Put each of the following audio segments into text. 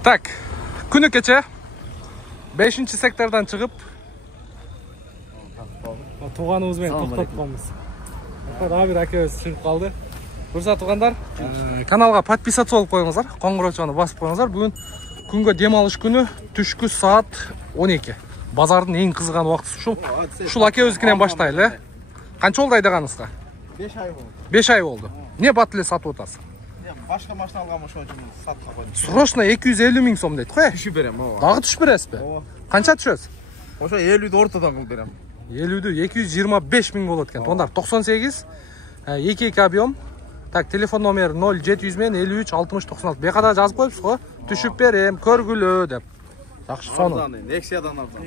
Так, күні кече 5-ші сектордан шығып туғанымызбен тоқтатып қалмыз. Абир әкебіз шығып қалды. Көрсі туғандар, каналға подписаться болып қойыңыздар, қоңыраушаны басып қойыңыздар. Бүгін күнгі демалыш күні түшкі саат 12. Базардың ең қызған уақыты шул әкебізкінен баштайлы. Қанша олды айдағаныңызға? 5 ай болды. 5 ай болды. Не батылы сатып отырсың? Башқа машина алған үшін сатқа қойдым. Срочно 250 мың сом дейді, қой? Түшіп берем. Дағы түшіп бересіз бе? Қанша түшесіз? Ошо 50-ді ортадан қыл берем. 50-ді 225 мың болады екен. Ондар 98 22 объем. Так, телефон номері 0700 мен 53 60 96. Бекада жазып қойыпсыз ғой? Түшіп берем, көргілі деп. Жақшы соны. Нексиядан арзан.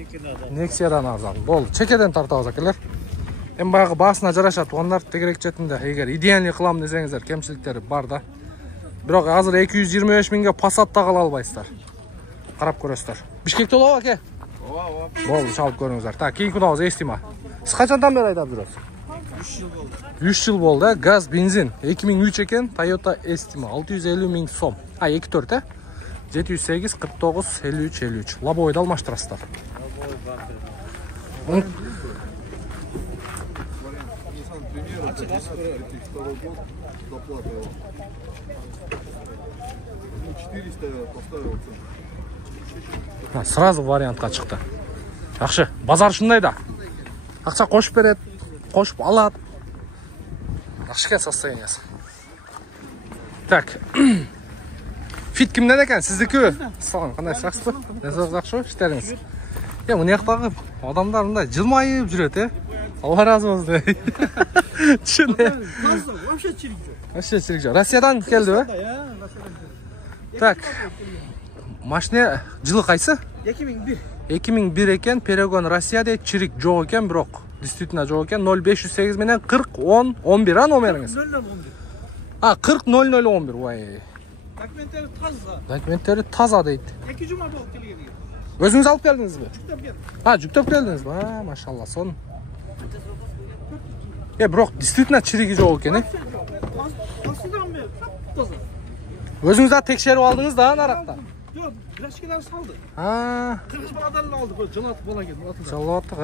Нексиядан арзан. Бол, чекеден тартауыз әкелер. Бағы басына жараша туғандар тегерек жетінде. Егер идеальный қылам десеңіздер, кемшіліктері бар да. Бірақ азыр 225 мыңға пассатта қала албайсыздар. Қарап көресіздер. Бишкекте олау әке? Болды, шалып көріңіздер. Так, кейін күнауыз естима. Сіз қаншадан бері айдап жүресіз? 3 жыл болды. 3 жыл болды, газ, бензин. 2003 екен, Toyota Estima 650 мың сом. 2.4, 708 49 53 53. Лобойды алмаштырасыздар. Сразу вариантқа шықты. Жақшы, базар шындай да. Ақша қошып береді, қошып алады. Жақшы состояниясы. Так. Фит кімден екен? Сіздікі? Саған қандай жақсы? Жақшы, іштеріңіз. Мұны яқтағы адамдар мұндай жылмайып жүреді, Алла разы болсын. Түсіне. Вообще чирик жоқ. Вообще чирик жоқ. Россиядан келді бе? Так. Машина жылы қайсы? 2001. 2001 екен, Перегон Россияда чирик жоқ екен, бірақ действительно жоқ екен. 0508 менен 40 10 11 номеріңіз. 0011. 40 0011. Ой. Документтері таза. Документтері таза дейді. 2 жұма болып келген. Өзіңіз алып келдіңіз бе? Жүктеп келдім. Жүктеп келдіңіз бе? Машалла, сон. Бірақ действительно чириги жоқ екен, Өзіңіз текшеріп алдыңыз да нарақта? Жоқ, графикалар салды. Қырғыз баладан алды, жылатып бола келді. Жылатып,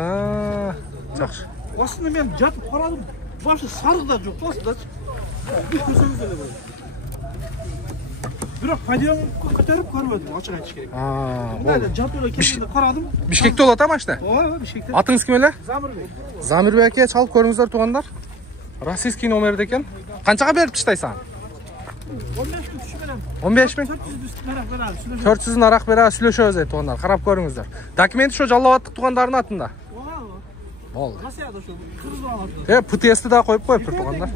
жақсы. Осыны мен жатып қарадым, вообще сары да жоқ, осында. Бір көсіңізде де болды. Бірақ подъем көтеріп көріп өтім, ашық айтыш керек. Болды. Жатып келгенде қарадым. Бишкекте олата машина? Бишкекте. Атыңыз кім еле? Замирбек. Замирбек әке, чалып көріңіздер туғандар. Российский номерді екен. Қаншаға беріп түштайсан? 15 мың түші берем. 15 мың? 400 арақ бері сүлеші өзі туғандар. Қарап көріңіздер. Документі шо жаллаваттық туғандардың атында? Болды. Россияда шо, Қырғыз баласы. ПТС-ті да қойып қойып туғандар.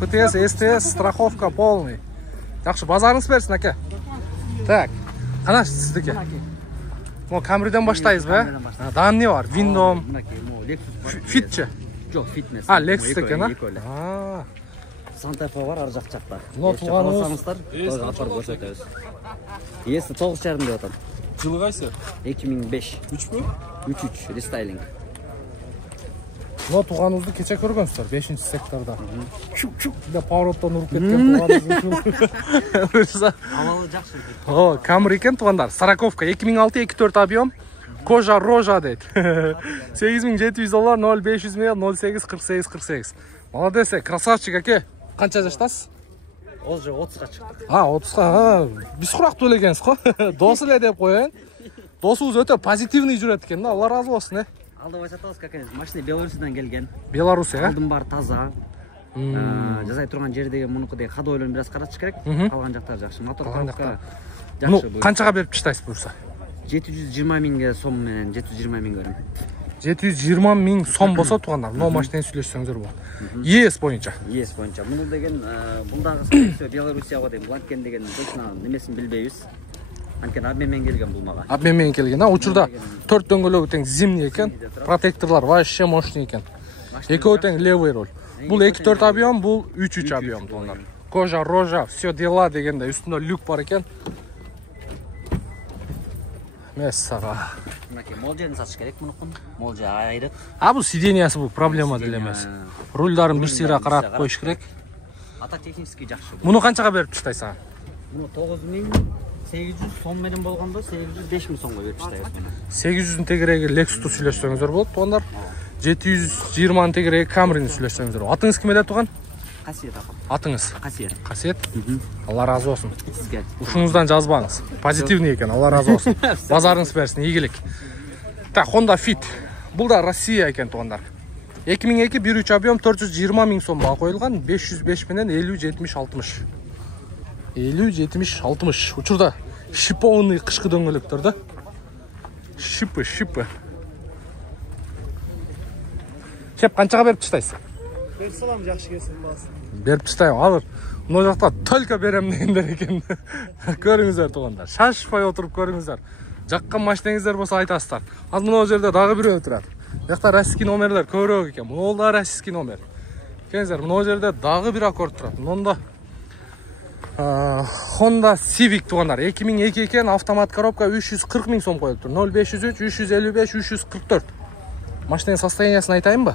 ПТС, СТС, страховка полный. Жақшы, базарыңыз берсін, әке. Так, қана сіздіке? Камриден баштайыз бе? Дан не бар? Виндом? Фитче? Жоқ, фитнес. Лексус екен, Сантайфа бар, ар жақ жақта. Туғаныңыз? Апарып көрсетеміз. Есі 9,5 деп отам. Жылы қайсы? 2005. 3 бе? 3 рестайлинг. Туғаныңызды кече көргенсіздер, 5-ші секторда. Чук-чук да повороттан ұрып кеткен туғаныңыз. Амалы жақсы. Камри екен туғандар. Сороковка 2006-24 объем. Кожа рожа дейді. $8700, 0500 мейл, 08 48 48. Молодец, красавчик әке. Қанша жаштасыз? Ол же 30-ға шықтық. 30-ға. Біз құрақ төлегенсіз қой. Досы ле деп қойын. Досыңыз өте позитивный жүреді екен. Алла разы болсын. Алды байсатауыз какая машина Беларусиядан келген. Беларусия, Алдым бар таза. Жазай тұрған жердегі мұнықыдей ходойларын біраз қаратыш керек. Қалған жақтар жақсы. Мотор коробка жақсы. Қаншаға беріп түштайсыз бұйырса? 720 мыңға сом менен 720 мың көрім. 720 мың сом болса туғандар. Мынау машинаны сөйлессеңіздер болады. ЕС бойынша. ЕС бойынша. Мұны деген бұндағы спекция Беларусияға дейін бланкен деген точно немесін білбейбіз. Анкен обменмен келген бұл маға. Обменмен келген. Учурда 4 дөңгөлөгү тең зимний екен. Протекторлар вообще мощный екен. Экөө тең левый руль. Бұл 2.4 объем, бұл 3.3 объем туғандар. Кожа, рожа, все дела дегенде үстінде люк бар екен. Мессаға. Мол жерін сатыш керек мұнықын. Мол жер айрық. Бұл сидениясы бұл проблема делемес. Рульдарын бір сыйра қарап қойыш керек. Ата технически жақшы. Мұны қаншаға беріп түштайсаң? Мұны 9 мың 800 сом менен болгондо 805 000 сомго берип таштайбыз. 800'ün тегереги Lexus'tu сүйлөшсөңүздөр болот тугандар. 720'нын тегереги Camry'ni сүйлөшсөңүздөр болот. Атыңыз ким эле туган? Касиет апам. Атыңыз? Касиет. Касиет? Алла разы болсун. Сизге. Ушуңуздан жазбаңыз. Позитивный экен, Алла разы болсун. Базарыңыз берсин, ийгилик. Так, Honda Fit. Бул да Россия экен тугандар. 2002 1.3 объем 420 000 сом баа коюлган, 505 менен 50-70-60. 50-70-60. Учурда шипованный кышкы дөңгөлөктөр да. Шипы. Шеп канчага берип таштайсыз? Беріп салам, жақсы келсін басын. Берип таштайм. Алып. Мына жакта только берем дегендер экен. Көрүңүздөр тугандар. Шашпай отуруп көрүңүздөр. Жаккан машинеңиздер болсо айтасыздар. Ал мына жерде дагы бирөө турат. Жакта российский номерлер көбүрөөк экен. Мына да российский номер. Келиңиздер, мына жерде дагы бир аккорд турат. Мында Honda Civic тугандар. 2002 экен, автомат коробка 340 000 сом коюлуптур. 0503 355 344. Машинанын состояниясын айтайынбы?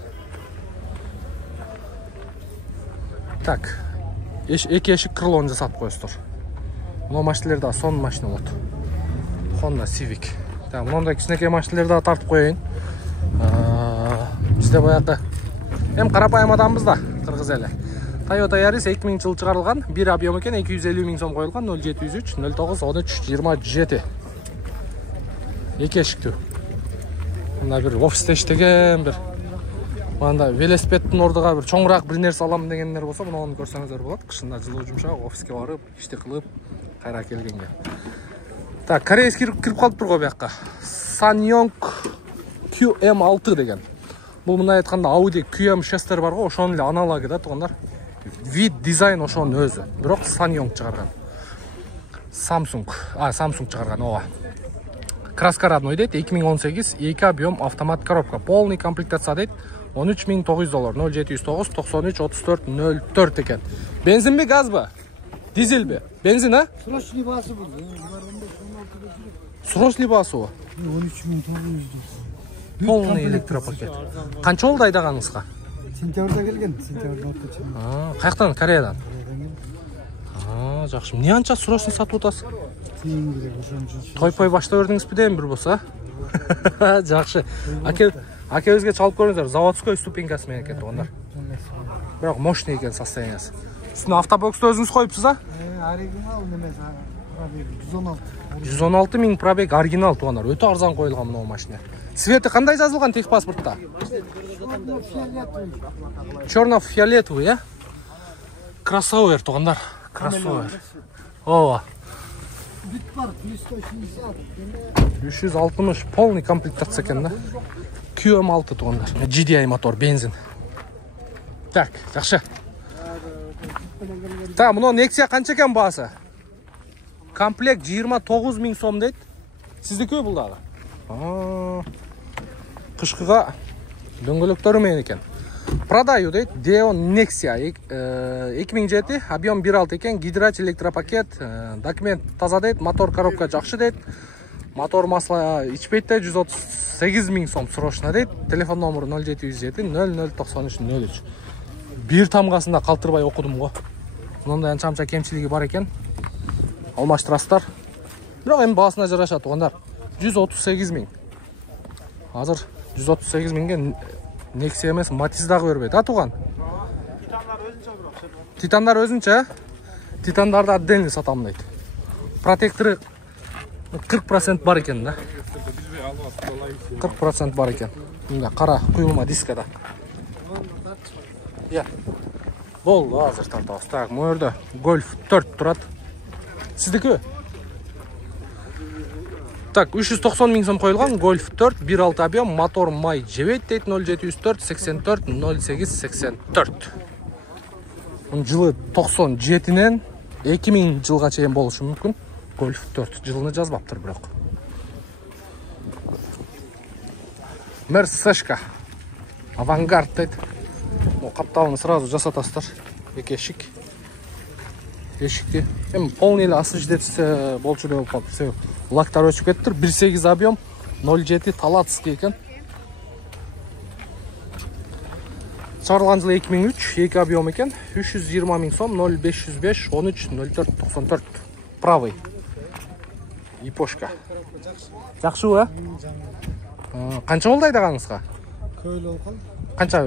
Так. Эки эшик крылону жасап коесуздар. Мына машиналер да сонун машина болот. Honda Civic. Так, мындай кичинекей машиналерди да тартып коеюн. Бизде баягы эм карапайым адамбыз да, кыргыз эле. Toyota Yaris 2000 жыл чыгарылган, 1 объем экен, 250 000 сом коюлган, 0703 09 13 27. Эки эшиктүү. Мында бир офисте иштеген бир. Мында велосипедтин ордуга бир чоңураак бир нерсе алам дегендер болсо, муну көрсөңүздөр болот. Кышында жылуу жумшак офиске барып, ишти кылып, кайра келгенге. Так, корейский кирип калыптыр го буякка. Sanyong QM6 деген. Бул мындай айтканда Audi QM6 бар го, ошонун эле аналогу да тугандар. Вид дизайн ошонун өзү. Бирок Sanyong чыгарган. Samsung чыгарган ооба. Краска родной дейт, 2018, 2 объем автомат коробка. Полный комплектация дейт, $13,900, 0709 93 34 04 экен. Бензинби, газбы? Дизельби? Бензин, а? Срочный басы бұл. Срочный басы о? 13.900. Полный электропакет. Канча болду айдаганыңызга? Сентябрда келген, сентябрда өткөн. Каяктан? Кореядан? Жакшы. Эмне анча срочный сатып атасыз? Той башта бердиңизби дейм бир болсо? Жакшы. Акебизге чалып көрүңүздөр. Заводской ступенькасы менен экен тугандар. Бирок мощный экен состояниясы. Үстүнө автобоксту өзүңүз коюпсуз, а? Оригинал немес, 116. 116 000 пробег оригинал тугандар. Өтө арзан коюлган мына машина. Цвети кандай жазылган техпаспортта? Черно-фиолетовый, а? Кроссовер тугандар. Кроссовер. Ооба. 360 полный комплектация экен да. QM6 тугандар. GDI мотор, бензин. Так, жакшы. Та, мына Nexia канча экен баасы? Комплект 29 000 сом дейт. Сиздики бул дагы? Кышкыга дөңгөлөктөрү менен экен. Продаю дейт. Deon Nexia 2007, объем 1.6 экен, гидрач электропакет, документ таза дейт, мотор коробка жакшы дейт. Мотор масло ичпейт дейт, 138 000 сом срочно дейт. Телефон номеру 0707 0093 03. Бир тамгасында калтырбай окудум го. Мындай анча кемчилиги бар экен. Алмаштырасыздар. Бирок эми баасына жараша тугандар. 138 000. Азыр 138 000ге Nexia эмес, Matiz дагы бербейт, а туган? Титандар өзүнчө? Титандарды отдельно сатам дейт. Протектору 40% бар экен да. 40% бар экен. Мында кара куюлма дискада. Я. Болду, азыр тартабыз. Так, мына жерде Golf 4 турат. Сиздики? Так, 390 000 сом коюлган Golf 4, 1.6 объем, мотор май жебейт дейт, 0704 84 08 84. Жылы 97-нен 2000 жылга чейин болушу мүмкүн. Golf 4 жылыны жазбаптыр бирок. Мерсешка. Авангард дейт. Капталын сразу жасатасыздар. Эки эшик. Эшикти. Эми полный эле асыж детсе болчу деп калып. Лактар өчүп кеттир. 1.8 объем, 07 Талацкий экен. Чыгарылган жылы 2003, 2 объем экен. 320 000 сом, 0505 13 04 94. Правый. ипошка. Жакшыбы, а? Канча болду айдагаңызга? Көйлі олған, Канча?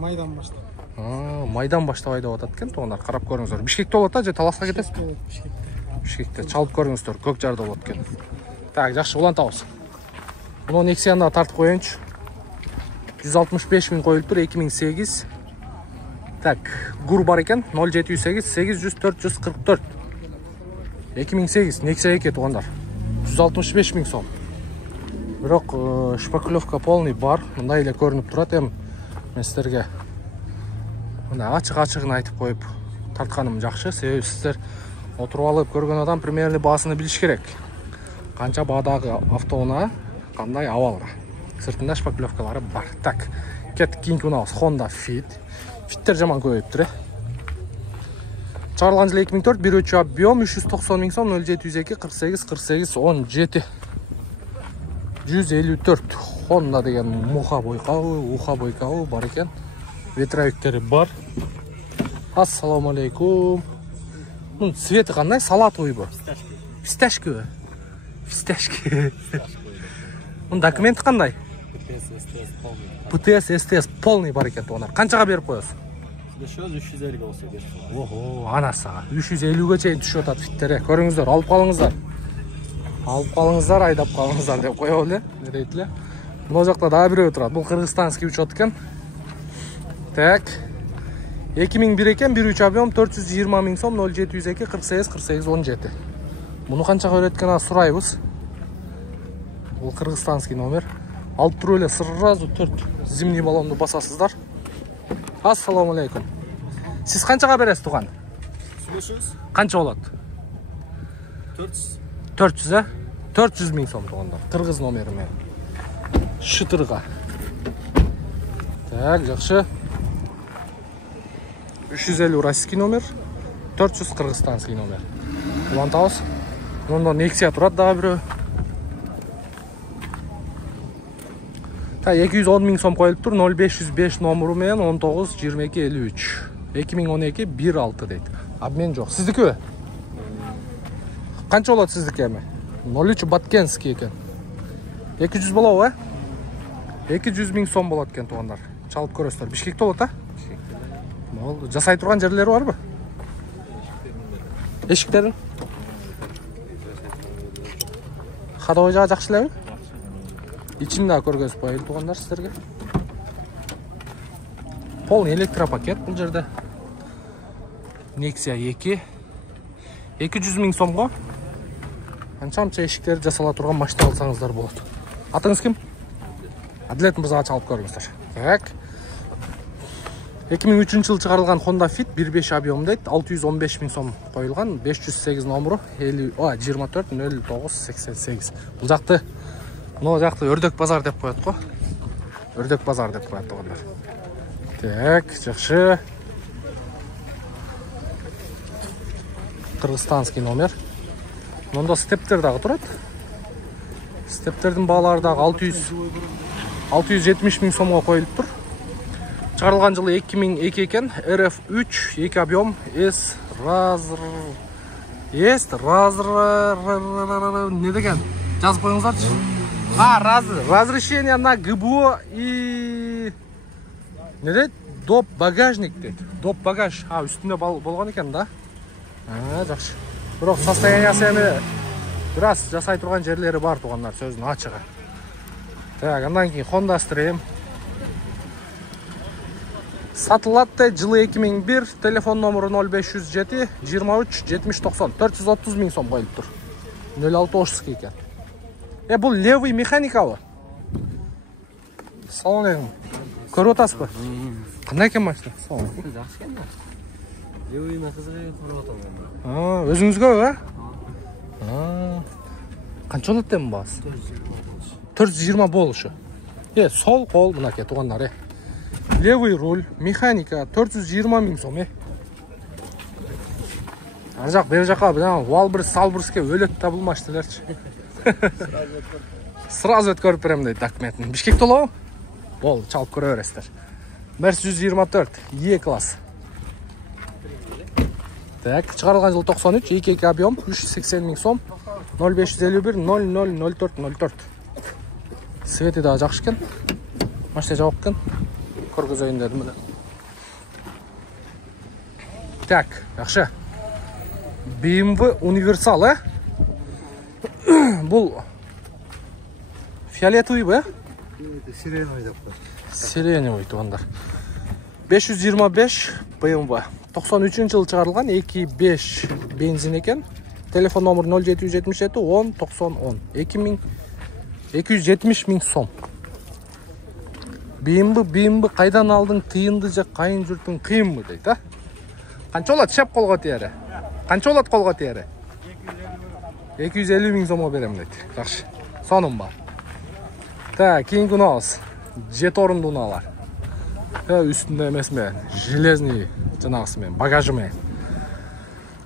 майдан баштап. Майдан баштап айдап атат экен, тоонар карап көрүңүздөр. Бишкекте болот а, же Таласка кетесиз? Бишкекте чалып көрүңүздөр, көк жарда болот экен. Так, жакшы, улантабыз. Муну Nexia-га тартып коеюнчу. 165 миң коюлуптур, 2008. Так, гур бар екен, 0708 800 444. 2008 Nexia 2 туғандар. 165 миң сом. Бирок шпаклевка полный бар. Мындай эле көрүнүп турат. Эми мен сиздерге мына ачык-ачыгын айтып коюп тартканым жакшы. Себеби сиздер отуруп алып көргөн адам примерно баасын билиш керек. Канча баадагы автоунаа, кандай абалга. Сыртында шпаклевкалары бар. Так, кеттик кийинки унаабыз. Honda Fit. Фиттер жаман көбөйүптүр, Чыгарылган жылы 2004, 1.3 объем, 390 миң сом, 0702 48 48 17. 154. Honda деген муха бойкабы, уха бойкабы бар екен. Ветровиктери бар. Ассаламу алейкум. Мунун цвети кандай? Салатовыйбы? Фисташкыбы? Фисташки. Мунун документи кандай? ПТС, СТС полный бар екен тоонар. Канчага берип коесуз? Сөз 350 болса берсин. Ого, анасага 350ге чейин түшүп атат фиттер. Көрүңүздөр, алып калыңыздар. Алып калыңыздар, айдап калыңыздар деп коебу эле. Не дейт эле? Мына жакта дагы бирөө турат. Бул кыргызстанский учет экен. Так. 2001 экен, 1.3 объем, 420 миң сом, 0702 48 48 17. Муну канчага берет экен, сурайбыз. Бул кыргызстанский номер. Алып туруп эле сразу 4 зимний баллонду басасыздар. Ассаламу алейкум. Сиз канчага бересиз, туган? Сүйлөшүбүз. Канча болот? 400. 400, а? 400 миң сом тугандар. Кыргыз номери менен. Шытырга. Так, жакшы. 350 российский номер, 400 кыргызстанский номер. Улантабыз. Мында Nexia турат дагы бирөө. Та 210 миң сом коюлуптур, 0505 номеру менен 19 22 53. 2012 16 дейт. Обмен жок. Сиздикиби? Канча болот сиздики эми? 03 Баткенский экен. 200 болобу, а? 200 миң сом болот экен тугандар. Чалып көрөсүздөр. Бишкекте болот, а? Бишкекте. Жасай турган жерлери барбы? Эшиктерин? Ходовой жагы жакшы элеби? İçini daha көргөзүп коелу тугандар сиздерге. Полный электропакет бул жерде. Nexia 2. 200 миң сомго анча-мынча эшиктери жасала турган машина алсаңыздар болот. Атыңыз ким? Адлет мырзага чалып көрүңүздөр. Так. 2003 жылы чыгарылган Honda Fit 1.5 объем дейт, 615 миң сом коюлган, 508 номеру 24 09 88. Бул жакты мына жакты Өрдөк базар деп коет го. Өрдөк базар деп коет тугандар. Так, жакшы. Кыргызстанский номер. Мында стептер дагы турат. Стептердин баалары дагы 670 миң сомго коюлуптур. Чыгарылган жылы 2002 экен, RF3, 2 объем, S не деген? Жазып коюңуздарчы. Разрешение на ГБО и не дейт? Доп багажник дейт. Доп багаж. Үстүндө болгон экен да. Жакшы. Бирок состояниясы эми бираз жасай турган жерлери бар тугандар, сөздүн ачыгы. Так, андан кийин Honda Stream. Сатылат жылы 2001, телефон номеру 0507 23 70 90, 430 миң сом коюлуптур. 06 Ошский экен. Бул левый механикабы? Салам алейкум. Көрүп атасызбы? Кандай экен машина? Салам алейкум. Жакшы экен да. Левыйына кызыгып көрүп атам. Өзүңүзгө, Канча болот эми баасы? 420 болушу. Сол кол мынакей тугандар. Левый руль, механика 420 миң сом. Ар жак, бер жака Валбрис, Салбриске өлөт табылмаш делерчи. Сразу өткөрүп берем дейт документин. Бишкекте болобу? Бол, чалып көрө бересиздер. Mercedes 124, E класс. Так, чыгарылган жылы 93, 2 объем, 380 миң сом. 0551 000404. Свети да жакшы экен. Машина жабык экен. Көргөзөйүн дедим эле. Так, жакшы. BMW универсал, Бул фиолетовый бе? Сиреневый деп коет. Сиреневый тугандар. 525 BMW. 93-жылы чыгарылган 2.5 бензин экен. Телефон номер 0777 10 90 10. 270 миң сом. BMW кайдан алдың, тыйынды же кайын жүртүң кыйынбы дейт, Канча болот шеп колго тиери? Канча болот колго тиери? 250 миң сомго берем дейт. Жакшы. Сонун ба. Так, кийинки унаабыз. Жет орундуу унаалар. Үстүндө эмес менен, железный жанагысы менен, багажы менен.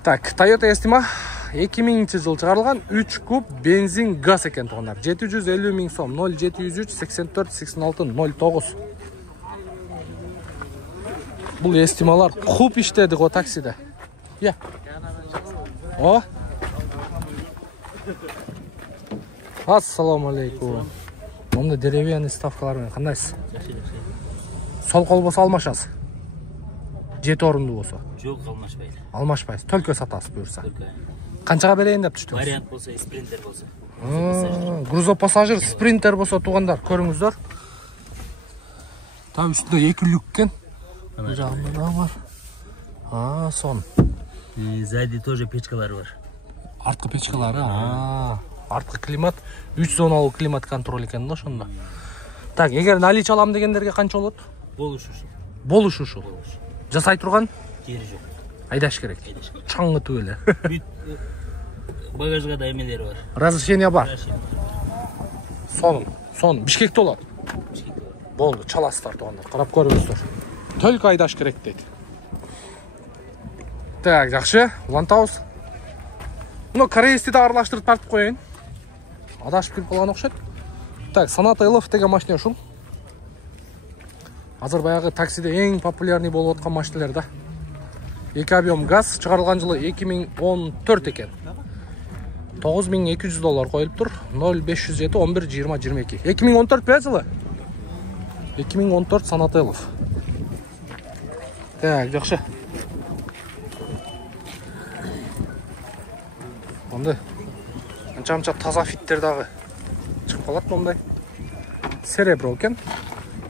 Так, Toyota Estima 2000-жылы чыгарылган 3 куб бензин газ экен тугандар. 750 миң сом. 0703 84 86 09. Бул Estimалар куб иштеди го таксиде. Я. О. Ассаламу алейкум. Монда деревянный ставкалар менен кандайсыз? Сол кол болсо алмашасыз. 7 орундуу болсо. Жок, алмашпайт. Алмашпайсыз. Төлкө сатасыз буюрса. Канчага берейин деп түштүңүз? Вариант болсо, спринтер болсо. Грузопассажир спринтер болсо тугандар, көрүңүздөр. Там үстүндө 2 люк экен. Бул жагында бар. Сон. И сзади тоже печкалары бар. Арткы печкалары, арткы климат, 3 зоналуу климат контроль экен да ошондо. Так, эгер наличие алам дегендерге канча болот? Болуш ушул. Жасай турган? Жери жок. Айдаш керек. Чаңгытып эле. Бүт багажга да эмелери бар. Разрешение бар. Сон, Бишкекте болот. Болду, чаласыздар тугандар. Карап көрүңүздөр. Төлкө айдаш керек дейт. Так, жакшы. Улантабыз. Муну корейсти да аралаштырып тартып коеюн. Адашып келип калган окшойт. Так, Sonata Elf деген машина ушул. Азыр баягы таксиде эң популярный болуп аткан машиналар да. 2 объем газ, чыгарылган жылы 2014 экен. $9200 коюлуп тур. 0507 11 20 22. 2014 бе жылы? 2014 Sonata Elf. Так, жакшы. Мондай анча таза фиттер дагы чыгып калат мондай. Серебро экен.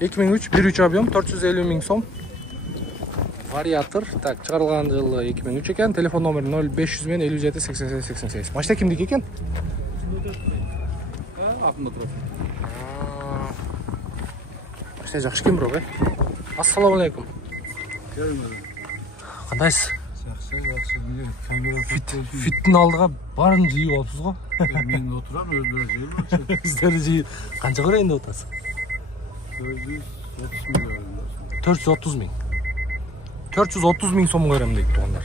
2003 1.3 объем 450 миң сом. Вариатор. Так, чыгарылган жылы 2003 экен. Телефон номер 0500 мен 57 88 88. Машина кимдики экен? Акматов. Машина жакшы экен, бро. Ассаламу алейкум. Кандайсыз? Жакшы. Фиттин алдыга барын жыйып алыпсыз го? Мен отурам, өздөрү жыйып. Сиздер жыйып канча көрөйүн деп атасыз? 430 миң. 430 миң сом көрөм дейт тугандар.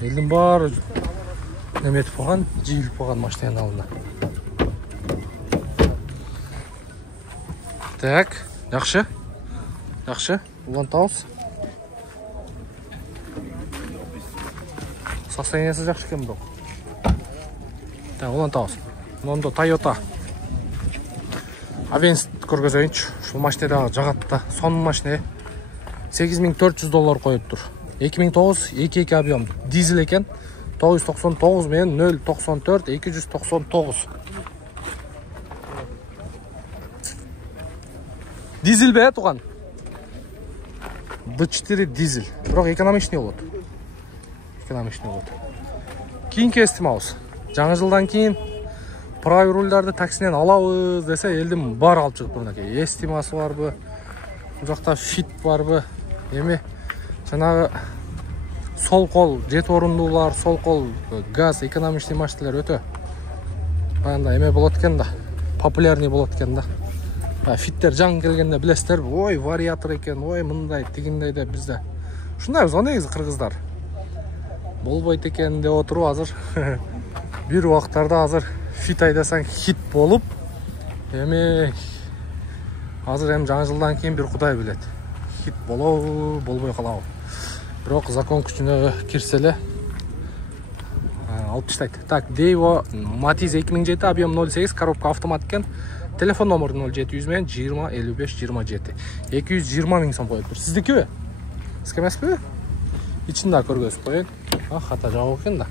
Элдин баары неметип калган, жыйылып калган машинанын алдына. Так, жакшы. Жакшы, улантабыз. Состояниясы жакшы экен бирок. Так, улантабыз. Мондо Toyota Avensis көргөзөйүнчү. Ушул машина дагы жагат да. Сонун машина. $8400 коюп тур. 2009 2.2 объем дизель экен. 999 менен 094 299. Дизель бе туган? B4 дизель. Бирок экономичный болот. Кийинки эстимабыз. Жаңы жылдан кийин правый рульдарды таксинен алабыз десе, элдин баары алып чыгып турган. Эстимасы барбы? Бул жакта фит барбы? Эми жанагы сол кол 7 орундуулар, сол кол газ, экономичный машиналар өтө баягындай эме болот экен да. Популярный болот экен да. Фиттер жаңы келгенде билесиздер, ой, вариатор экен, ой, мындай, тигиндей деп бизде. Ушундай го негизи кыргыздар. Болбойт экен деп отуруп азыр бир убактарда азыр фит айдасаң хит болуп, эми азыр эми жаңы жылдан кийин бир кудай билет. Хит болобу, болбой калабы. Бирок закон күчүнө кирсе эле алып таштайды. Так, Дейво Матиз 2007, объем 0,8, коробка автомат екен. Телефон номері 0700 мен 20 55 27. 220 000 сом қойып тұр. Сіздікі бе? Сізге емес пе? Içinde көргөзүп коеюн. Хата жабык экен да.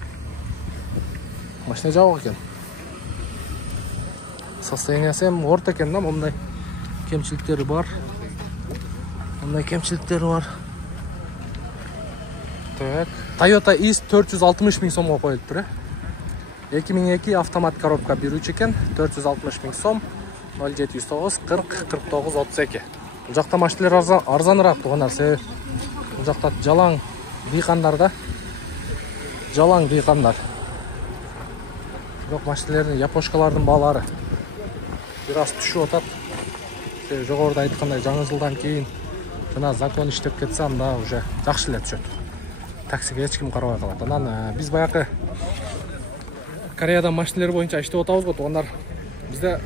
Машина жабык экен. Состояниясы эми орто экен да, мындай кемчиликтери бар. Так, Toyota Is 460 000 сомго коюлуп тур. 2002 автомат коробка берүүчү экен, 460 000 сом. 0709 40 49 32. Бул жакта машиналар арзаныраак тугандар, себеби бул жакта жалаң дыйкандар да. Жалаң дыйкандар. Бирок машиналардын, япошкалардын баалары бир аз түшүп атат. Жогоруда айткандай, жаңы жылдан кийин жана закон иштеп кетсе, анда уже жакшы эле түшөт. Таксиге эч ким карабай калат. Анан биз баягы Кореядан машиналар боюнча иштеп атабыз го тугандар. Бизде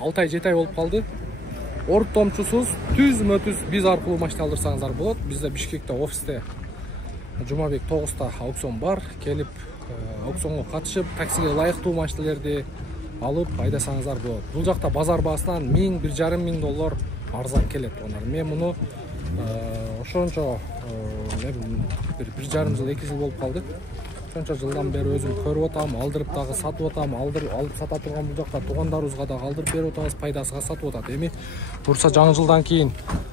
6 ай 7 ай болуп калды. Ортомчусуз түзмө-түз биз аркылуу машина алдырсаңыздар болот. Бизде Бишкекте офисте Жумабек 9-та аукцион бар. Келип аукционго катышып, таксиге ылайыктуу машиналарды алып айдасаңыздар болот. Бул жакта базар баасынан $1,500 арзан келет тугандар. Мен муну ошончо 1,5 жыл 2 жыл болуп калды. Ошончо жылдан бери өзүм көрүп атам, алдырып дагы сатып атам, алып сата турган бул жакта туугандарыбызга дагы алдырып берип атабыз, пайдасыга сатып атат. Эми бурса жаңы жылдан кийин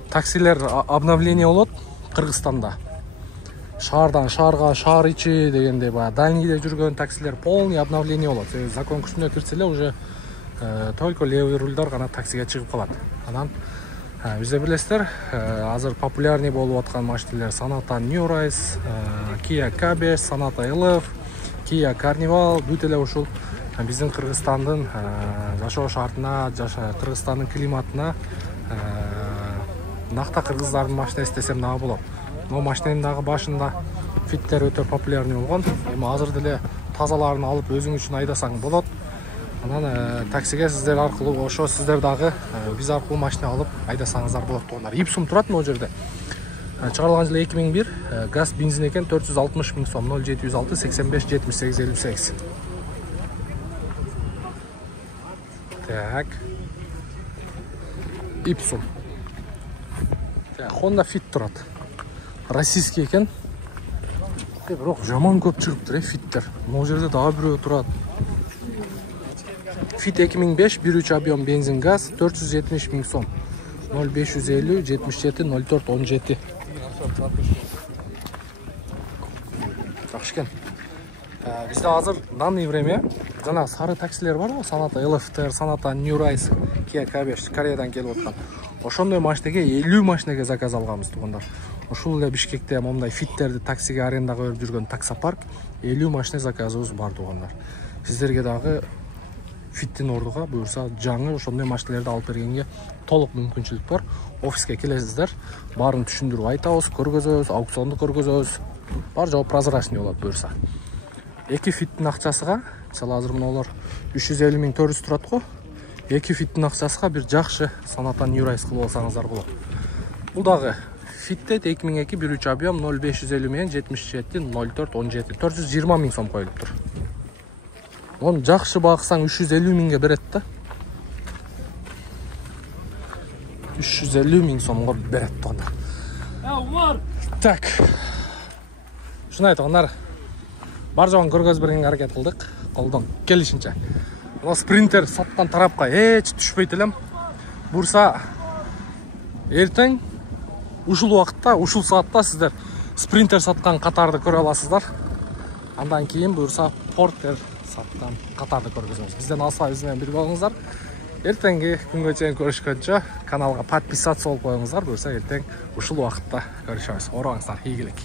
таксилер обновление болот Кыргызстанда. Шаардан шаарга, шаар ичи дегенде баягы дальнийде жүргөн таксилер полный обновление болот. Закон күчүнө кирсе эле уже только левый рульдар гана таксиге чыгып калат. Анан бизде билесиздер, азыр популярный болуп аткан машиналар Sonata New Rise, Kia K5, Sonata LF, Kia Carnival, бүт эле ушул биздин Кыргызстандын жашоо шартына, Кыргызстандын климатына накта кыргыздардын машинасы десем дагы болот. Но машинанын дагы башында фиттер өтө популярный болгон. Эми азыр деле тазаларын алып өзүң үчүн айдасаң болот. Анан таксиге сиздер аркылуу, ошо сиздер дагы биз аркылуу машина алып айдасаңыздар болот тугандар. Ipsum турат могу жерде. Чыгарылган жылы 2001, газ бензин экен, 460 000 сом, 0706 85 78 58. Так. Ipsum. Так, Honda Fit турат. Российский экен. Бирок жаман көп чыгыптыр, фиттер. Могу жерде дагы бирөө турат. Fit 2005, 1.3 объем бензин газ, 470 000 сом. 0550 77 04 17. Жакшы экен. Бизде азыр данный время жана сары таксилер бар го, Sonata LF, Sonata New Rise, Kia K5 Кореядан келип аткан. Ошондой машинеге 50 машинеге заказ алганбыз тугандар. Ушул эле Бишкекте момундай фиттерди таксиге арендага берип жүргөн таксопарк 50 машина заказыбыз бар тугандар. Сиздерге дагы фиттин ордуга буюрса жаңы ошондой машиналарды алып бергенге толук мүмкүнчүлүк бар. Офиске келесиздер, баарын түшүндүрүп айтабыз, көргөзөбүз, аукционду көргөзөбүз. Бар жоо прозрачный болот буюрса. Эки фиттин акчасыга, мисалы азыр муналар 350 000 400 турат го. Эки фиттин акчасыга бир жакшы Sonata New Rise кылып алсаңыздар болот. Бул дагы Fitted 2002 1.3 объем 0550 менен 77 04 17. 420 000 сом коюлуп тур. Он жакшы баксаң 350 000ге берет да. 350 000 сомго берет тугандар. Умар. Так. Шуну айткандар. Бар жогун көргөзүп бергенге аракет кылдык. Колдон келишинче. Мына спринтер саткан тарапка эч түшпөйт элем. Бурса эртең ушул убакытта, ушул саатта сиздер спринтер саткан катарды көрө аласыздар. Андан кийин буюрса портер саткан катарды көргөзөбүз. Бизден алса биз менен бирге болуңуздар. Эртеңки күнгө чейин көрүшкөнчө каналга подписаться болуп коюңуздар. Буюрса эртең ушул убакытта көрүшөбүз. Ораңыздар, ийгилик.